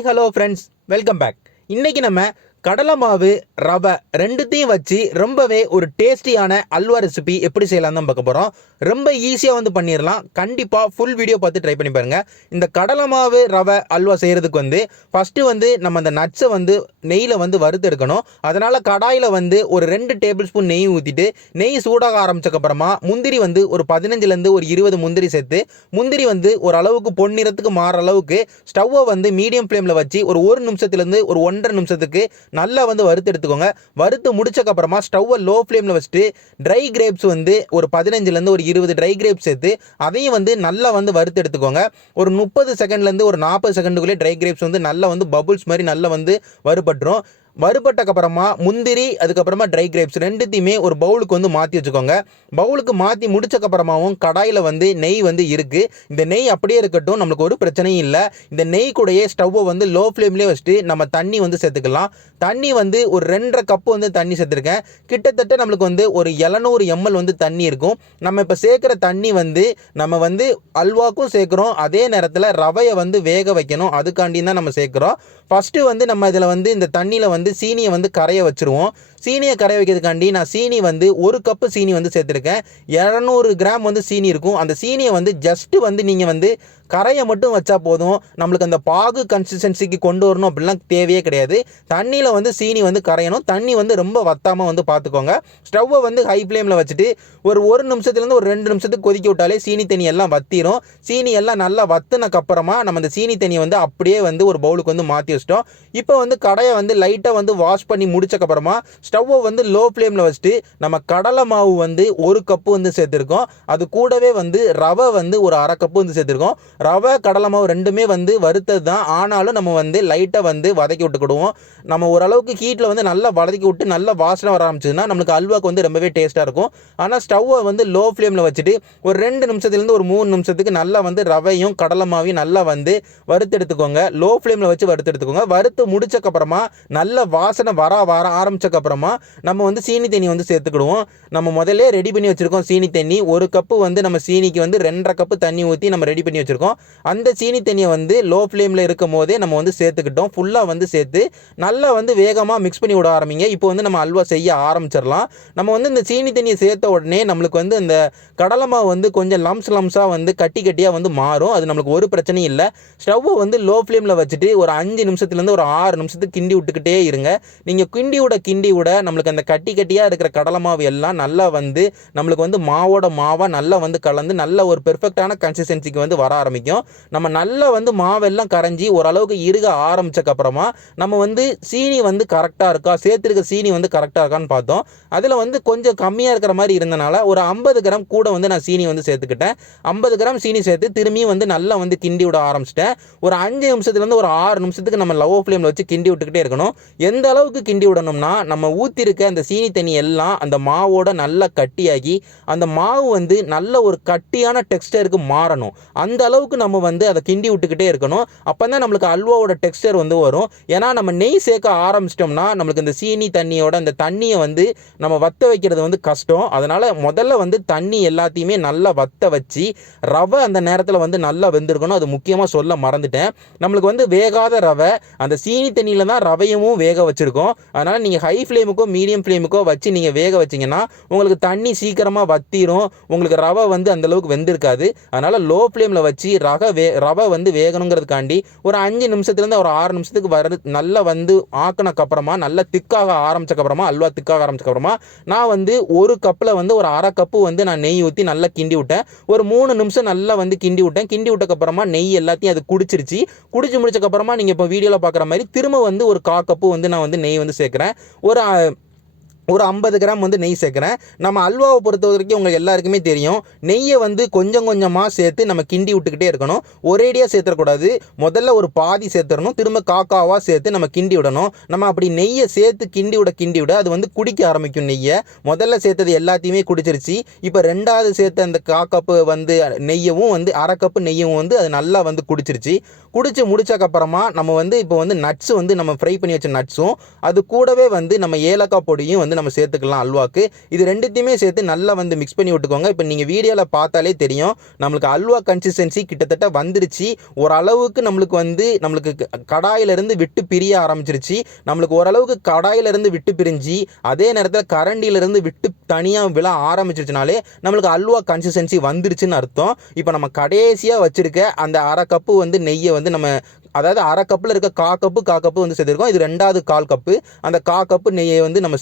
Hi hello friends, welcome back. இன்றைக்கி நம்ம கடலை மாவு ரவை ரெண்டுத்தையும் வச்சு ரொம்பவே ஒரு டேஸ்டியான அல்வா ரெசிபி எப்படி செய்யலாம் தான் பார்க்க போகிறோம். ரொம்ப ஈஸியாக பண்ணிடலாம். கண்டிப்பாக ஃபுல் வீடியோ பார்த்து ட்ரை பண்ணி பாருங்கள். இந்த கடலை மாவு ரவை அல்வா செய்கிறதுக்கு ஃபஸ்ட்டு நம்ம அந்த நட்ஸை நெய்யில் வறுத்து எடுக்கணும். அதனால் கடாயில் ஒரு 2 டேபிள் ஸ்பூன் நெய் ஊற்றிட்டு நெய் சூடாக ஆரம்பிச்சக்கப்புறமா முந்திரி ஒரு 15லேருந்து ஒரு 20 முந்திரி சேர்த்து முந்திரி ஓரளவுக்கு பொன்னிறத்துக்கு மாற அளவுக்கு ஸ்டவ்வை மீடியம் ஃப்ளேமில் வச்சு ஒரு 1 நிமிஷத்துலேருந்து ஒரு 1.5 நிமிஷத்துக்கு நல்லா வறுத்து எடுத்துக்கோங்க. வறுத்து முடிச்சக்கப்புறமா ஸ்டவ்வை லோ ஃப்ளேமில் வச்சுட்டு ட்ரை கிரேப்ஸ் ஒரு 15லேருந்து ஒரு 20 ட்ரை கிரேப்ஸ் சேர்த்து அதையும் நல்லா வறுத்து எடுத்துக்கோங்க. ஒரு 30 செகண்ட்லேருந்து ஒரு 40 செகண்டுக்குள்ளே ட்ரை கிரேப்ஸ் நல்லா பபுள்ஸ் மாதிரி நல்லா வறுபட்டுரும். வறுபட்டக்கப்புறமா முந்திரி அதுக்கப்புறமா ட்ரை கிரேப்ஸ் ரெண்டுத்தையுமே ஒரு பவுலுக்கு மாற்றி வச்சுக்கோங்க. பவுலுக்கு மாற்றி முடிச்சக்கப்புறமாவும் கடாயில் நெய் இருக்குது. இந்த நெய் அப்படியே இருக்கட்டும், நம்மளுக்கு ஒரு பிரச்சனையும் இல்லை. இந்த நெய் கூடயே ஸ்டவ்வை லோ ஃப்ளேம்லேயே வச்சுட்டு நம்ம தண்ணி சேர்த்துக்கலாம். தண்ணி ஒரு 2.5 கப்பு தண்ணி சேர்த்துருக்கேன். கிட்டத்தட்ட நம்மளுக்கு ஒரு 700 ml தண்ணி இருக்கும். நம்ம இப்போ சேர்க்குற தண்ணி நம்ம அல்வாக்கும் சேர்க்குறோம். அதே நேரத்தில் ரவையை வேக வைக்கணும். அதுக்காண்டி தான் நம்ம சேர்க்குறோம். ஃபஸ்ட்டு நம்ம இதில் இந்த தண்ணியில் சீனியை கரைய வச்சுருவோம். சீனியை கரைய வைக்கிறதுக்காண்டி நான் சீனி 1 கப்பு சீனி சேர்த்துருக்கேன். 200 கிராம் சீனி இருக்கும். அந்த சீனியை ஜஸ்ட்டு நீங்கள் கரையை மட்டும் வச்சா போதும். நம்மளுக்கு அந்த பாகு கன்சிஸ்டன்சிக்கு கொண்டு வரணும் அப்படிலாம் தேவையே கிடையாது. தண்ணியில் சீனி கரையணும். தண்ணி ரொம்ப வத்தாமல் பார்த்துக்கோங்க. ஸ்டவ்வை ஹை ஃப்ளேமில் வச்சுட்டு ஒரு 1 நிமிஷத்துலேருந்து ஒரு 2 நிமிஷத்துக்கு கொதிக்க விட்டாலே சீனி தண்ணி எல்லாம் வத்திரும். சீனி எல்லாம் நல்லா வத்துனக்கப்புறமா நம்ம அந்த சீனி தண்ணியை அப்படியே ஒரு பவுலுக்கு மாற்றி வச்சிட்டோம். இப்போ கடையை லைட்டாக வாஷ் பண்ணி முடிச்சக்கப்புறமா ஸ்டவ்வை லோ ஃப்ளேமில் வச்சுட்டு நம்ம கடலை மாவு 1 கப்பு சேர்த்துருக்கோம். அது கூடவே ரவை ஒரு 1/2 கப்பு சேர்த்துருக்கோம். ரவை கடலை மாவு ரெண்டுமே வறுத்தது தான். ஆனாலும் நம்ம லைட்டாக வதக்கி விட்டுக்கிடுவோம். நம்ம ஓரளவுக்கு ஹீட்டில் நல்லா வதக்கி விட்டு நல்லா வாசனை வர ஆரம்பிச்சதுன்னா நம்மளுக்கு அல்வாக்கு ரொம்பவே டேஸ்ட்டாக இருக்கும். ஆனால் ஸ்டவ்வை லோ ஃப்ளேமில் வச்சுட்டு ஒரு 2 நிமிஷத்துலேருந்து ஒரு 3 நிமிஷத்துக்கு நல்லா ரவையும் கடலை மாவையும் நல்லா வறுத்து எடுத்துக்கோங்க. லோ ஃப்ளேமில் வச்சு வறுத்து எடுத்துக்கோங்க. வறுத்து முடிச்சக்கப்புறமா நல்ல வாசனை வர ஆரம்பிச்சக்கப்புறமா நம்ம சீனி தண்ணி சேர்த்துக்கிடுவோம். நம்ம முதல்ல ரெடி பண்ணி வச்சுருக்கோம் சீனி தண்ணி. 1 கப்பு நம்ம சீனிக்கு 2.5 கப்பு தண்ணி ஊற்றி நம்ம ரெடி பண்ணி வச்சுருக்கோம். அந்த சீனி தண்ணியை லோ ஃப்ளேமில் இருக்கும் போதே நம்ம சேர்த்துக்கிட்டோம். ஃபுல்லாக சேர்த்து நல்லா வேகமாக மிக்ஸ் பண்ணி விட ஆரம்பிங்க. இப்போ நம்ம அல்வா செய்ய ஆரம்பிச்சிடலாம். நம்ம இந்த சீனி தண்ணியை சேர்த்த உடனே நம்மளுக்கு இந்த கடலை மாவு கொஞ்சம் லம்ஸாக கட்டியாக மாறும். அது நம்மளுக்கு ஒரு பிரச்சனையும் இல்லை. ஸ்டவ்வை லோ ஃப்ளேமில் வச்சுட்டு ஒரு 5 நிமிஷத்துலேருந்து ஒரு 6 நிமிஷத்துக்கு கிண்டி விட்டுக்கிட்டே இருங்க. நீங்கள் கிண்டி விட நம்மளுக்கு அந்த கட்டியாக இருக்கிற கடலை மாவு எல்லாம் நல்லா நம்மளுக்கு மாவோட மாவாக நல்லா கலந்து நல்ல ஒரு பெர்ஃபெக்டான கன்சிஸ்டன்சிக்கு வர ஆரம்பிக்கும். நம்ம நல்லா மாவெல்லாம் கரைஞ்சி ஓரளவுக்கு இருக ஆரம்பிச்சக்கப்புறமா நம்ம சீனி கரெக்டாக இருக்கா, சேர்த்துருக்க சீனி கரெக்டாக இருக்கான்னு பார்த்தோம். அதில் கொஞ்சம் கம்மியாக இருக்கிற மாதிரி இருந்தனால ஒரு 50 கிராம் கூட நான் சீனி சேர்த்துக்கிட்டேன். 50 கிராம் சீனி சேர்த்து திரும்பியும் நல்லா கிண்டி விட ஆரம்பிச்சிட்டேன். ஒரு 5 நிமிஷத்துலேருந்து ஒரு 6 நிமிஷத்துக்கு நம்ம லோ ஃப்ளேமில் வச்சு கிண்டி விட்டுக்கிட்டே இருக்கணும். எந்த அளவுக்கு கிண்டி விடணும்னா நம்ம ஊற்றிருக்க அந்த சீனி தண்ணி எல்லாம் அந்த மாவோட நல்லா கட்டியாகி அந்த மாவு நல்ல ஒரு கட்டியான டெக்ஸ்டருக்கு மாறணும். அந்த அளவுக்கு நம்ம அதை கிண்டி விட்டுக்கிட்டே இருக்கணும். அப்போ தான் நம்மளுக்கு அல்வாவோட டெக்ஸ்டர் வரும். ஏன்னா நம்ம நெய் சேர்க்க ஆரம்பிச்சிட்டோம்னா நம்மளுக்கு இந்த சீனி தண்ணியோட அந்த தண்ணியை நம்ம வத்த வைக்கிறது கஷ்டம். அதனால் முதல்ல தண்ணி எல்லாத்தையுமே நல்லா வத்த வச்சு ரவை அந்த நேரத்தில் நல்லா வெந்திருக்கணும். அது முக்கியமாக சொல்ல மறந்துட்டேன். நம்மளுக்கு வேகாத ரவை அந்த சீனி தண்ணியில் தான் ரவையும் வேக வச்சுருக்கோம். அதனால் நீங்கள் ஹை ஃப்ளேமுக்கோ மீடியம் ஃப்ளேமுக்கோ வச்சு நீங்கள் வேக வச்சிங்கன்னா உங்களுக்கு தண்ணி சீக்கிரமாக வத்திரும். உங்களுக்கு ரவை அந்தளவுக்கு வெந்திருக்காது. அதனால் லோ ஃப்ளேமில் வச்சு ரவை வேகணுங்கிறதுக்காண்டி ஒரு 5 நிமிஷத்துலேருந்து ஒரு 6 நிமிஷத்துக்கு நல்லா ஆக்கினக்கப்புறமா நல்லா திக்காக ஆரம்பிச்சக்கப்புறமா அல்வா திக்காக ஆரம்பிச்சக்கப்புறமா நான் 1 கப்பில் ஒரு 1/2 கப்பு நான் நெய் ஊற்றி நல்லா கிண்டி விட்டேன். ஒரு 3 நிமிஷம் நல்லா கிண்டி விட்டேன். கிண்டி விட்டக்கப்புறமா நெய் எல்லாத்தையும் அது குடிச்சு முடிச்சக்கப்புறமா நீங்கள் இப்போ வீடியோவில் பார்க்குற மாதிரி திரும்ப ஒரு 1/4 கப்பு நான் நெய் சேர்க்குறேன். ஒரு 50 கிராம் நெய் சேர்க்குறேன். நம்ம அல்வாவை பொறுத்த வரைக்கும் உங்களுக்கு எல்லாருக்குமே தெரியும், நெய்யை கொஞ்சம் கொஞ்சமாக சேர்த்து நம்ம கிண்டி விட்டுக்கிட்டே இருக்கணும். ஒரேடியாக சேர்த்துடக்கூடாது. முதல்ல ஒரு பாதி சேர்த்துடணும். திரும்ப காக்காவாக சேர்த்து நம்ம கிண்டி விடணும். நம்ம அப்படி நெய்யை சேர்த்து கிண்டி விட அது குடிக்க ஆரம்பிக்கும். நெய்யை முதல்ல சேர்த்தது எல்லாத்தையுமே குடிச்சிருச்சு. இப்போ 2வது சேர்த்த அந்த 1/4 கப்பு நெய்யவும் 1/2 கப்பு நெய்யும் அது நல்லா குடிச்சிருச்சு. குடிச்சு முடிச்சக்கப்புறமா நம்ம வந்து இப்போ வந்து நட்ஸ் வந்து நம்ம ஃப்ரை பண்ணி வச்ச நட்ஸும் அது கூடவே வந்து நம்ம ஏலக்காய் பொடியும் வந்து நம்ம சேர்த்துக்கலாம் அல்வாக்கு. இது ரெண்டுத்தையுமே சேர்த்து நல்லா வந்து மிக்ஸ் பண்ணி விட்டுக்கோங்க. இப்போ நீங்கள் வீடியோவில் பார்த்தாலே தெரியும் நம்மளுக்கு அல்வா கன்சிஸ்டன்சி கிட்டத்தட்ட வந்துருச்சு. ஓரளவுக்கு நம்மளுக்கு கடாயிலிருந்து விட்டு பிரிய ஆரம்பிச்சிருச்சு. நம்மளுக்கு ஓரளவுக்கு கடாயிலிருந்து விட்டு பிரிஞ்சு அதே நேரத்தில் கரண்டியிலிருந்து விட்டு தனியாக விழ ஆரம்பிச்சிருச்சுனாலே நம்மளுக்கு அல்வா கன்சிஸ்டன்சி வந்துருச்சுன்னு அர்த்தம். இப்போ நம்ம கடைசியாக வச்சுருக்க அந்த அரை கப்பு வந்து நெய்யை வந்து நம்ம அதாவது அரை கப்பில் இருக்க கா கப்பு வந்து சேர்த்துருக்கோம். இது 2வது 1/4 கப்பு. அந்த 1/4 கப்பு நெய்யை வந்து நம்ம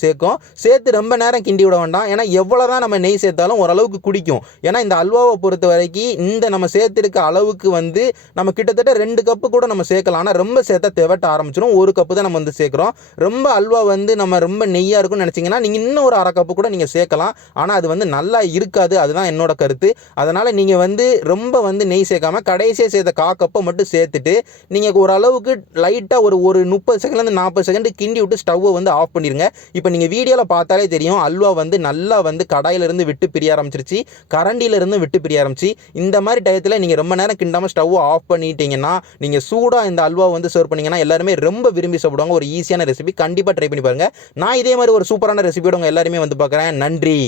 சேர்த்து ரொம்ப நேரம் கிண்டி விட வேண்டாம். ஏன்னா எவ்வளோ தான் நம்ம நெய் சேர்த்தாலும் ஓரளவுக்கு குடிக்கும். ஏன்னா இந்த அல்வாவை பொறுத்த வரைக்கும் இந்த நம்ம சேர்த்துருக்க அளவுக்கு வந்து நம்ம கிட்டத்தட்ட 2 கப்பு கூட நம்ம சேர்க்கலாம். ஆனால் ரொம்ப சேர்த்தா தெவட்ட ஆரம்பிச்சிடும். 1 கப்பு தான் நம்ம வந்து சேர்க்குறோம். ரொம்ப அல்வா வந்து நம்ம ரொம்ப நெய்யாக இருக்கும்னு நினச்சிங்கன்னா நீங்கள் இன்னும் ஒரு அரை கப்பு கூட நீங்கள் சேர்க்கலாம். ஆனால் அது வந்து நல்லா இருக்காது. அதுதான் என்னோட கருத்து. அதனால் நீங்கள் வந்து ரொம்ப வந்து நெய் சேர்க்காமல் கடைசியாக சேர்த்த 1/4 கப்பை மட்டும் சேர்த்துட்டு நீங்கள் ஓரளவுக்கு லைட்டாக ஒரு 30 செகண்ட்லேருந்து 40 செகண்ட் கிண்டி விட்டு ஸ்டவ்வை வந்து ஆஃப் பண்ணிடுங்க. இப்போ நீங்கள் வீடியோவில் பார்த்தாலே தெரியும் அல்வா வந்து நல்லா வந்து கடாயிலிருந்து விட்டு பிரிய ஆரம்பிச்சிருச்சு, கரண்டியிலிருந்து விட்டு பிரிய ஆரம்பிச்சு. இந்த மாதிரி டயத்தில் நீங்கள் ரொம்ப நேரம் கிண்டாமல் ஸ்டவ்வை ஆஃப் பண்ணிட்டீங்கன்னா நீங்கள் சூடாக இந்த அல்வா வந்து சர்வ் பண்ணிங்கன்னா எல்லாருமே ரொம்ப விரும்பி சாப்பிடுவாங்க. ஒரு ஈஸியான ரெசிபி, கண்டிப்பாக ட்ரை பண்ணி பாருங்கள். நான் இதே மாதிரி ஒரு சூப்பரான ரெசிபியோட உங்கள் எல்லாருமே வந்து பார்க்குறேன். நன்றி.